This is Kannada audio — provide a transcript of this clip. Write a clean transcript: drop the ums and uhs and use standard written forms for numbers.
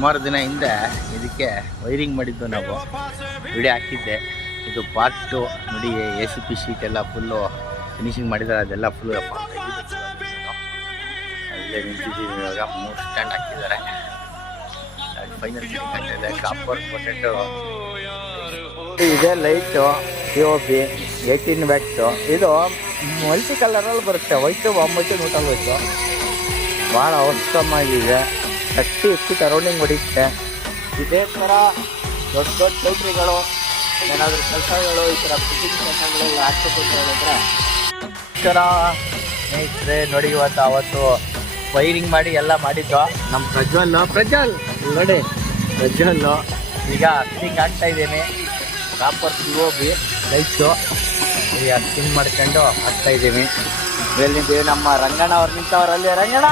ಸುಮಾರು ದಿನ ಹಿಂದೆ ಇದಕ್ಕೆ ವೈರಿಂಗ್ ಮಾಡಿದ್ದು ನಾವು ವಿಡಿಯೋ ಹಾಕಿದ್ದೆ. ಇದು ಪಾರ್ಟ್ 2 ನೋಡಿ. ACP ಶೀಟ್ ಎಲ್ಲ ಫುಲ್ಲು ಫಿನಿಶಿಂಗ್ ಮಾಡಿದ್ದಾರೆ. ಅದೆಲ್ಲ ಫುಲ್ಲು ಅಲ್ಲೇ ನಿಂತಿದ್ದೀವಿ. ಇವಾಗ 3 ಸ್ಟ್ಯಾಂಡ್ ಹಾಕಿದ್ದಾರೆ. ಫೈನಲ್ ಇದೆ. ಕಾಪರ್ ಪೊಟೆಟೋ ಇದೆ. Light POP 18 watts. ಇದು ಮಲ್ಟಿ ಕಲರಲ್ಲಿ ಬರುತ್ತೆ. ವೈಟು ಬಾಂಬೈಟು ನ್ಯೂಟ್ರಲ್ ವೈಟು. ಭಾಳ ಅವಶ್ಯಮಾಗಿದೆ. 30 ಫೀಟ್ ಅರೌಂಡಿಂಗ್ ಹೊಡಿಯುತ್ತೆ. ಇದೇ ಥರ ದೊಡ್ಡ ದೊಡ್ಡ ಪೌಲ್ಟ್ರಿಗಳು ಏನಾದರೂ ಕೆಲಸಗಳು ಈ ಥರ ಫಿಟ್ಟಿಂಗ್ ಕೆಲಸಗಳೆಲ್ಲ ಹಾಕ್ಬೇಕು ಅಂತ ಹೇಳಿದ್ರೆ ಸ್ನೇಹಿತರೆ ನೋಡಿ. ಅವತ್ತು ವೈರಿಂಗ್ ಮಾಡಿ ಎಲ್ಲ ಮಾಡಿದ್ದು ನಮ್ಮ ಪ್ರಜ್ವಲ್ ನೋಡಿ. ಪ್ರಜ್ವಲ್ಲು ಈಗ ಸ್ಟಿಂಗ್ ಹಾಕ್ತಾ ಇದ್ದೀನಿ. ಕಾಪರ್ POP ಲೈಟ್ಸು ಈಗ ಸ್ಟಿಂಗ್ ಮಾಡ್ಕೊಂಡು ಹಾಕ್ತಾ ಇದ್ದೀವಿ. ಇಲ್ಲಿ ನಮ್ಮ ರಂಗಣ್ಣ ಅವ್ರು ನಿಂತವ್ರಲ್ಲಿ. ರಂಗಣ್ಣ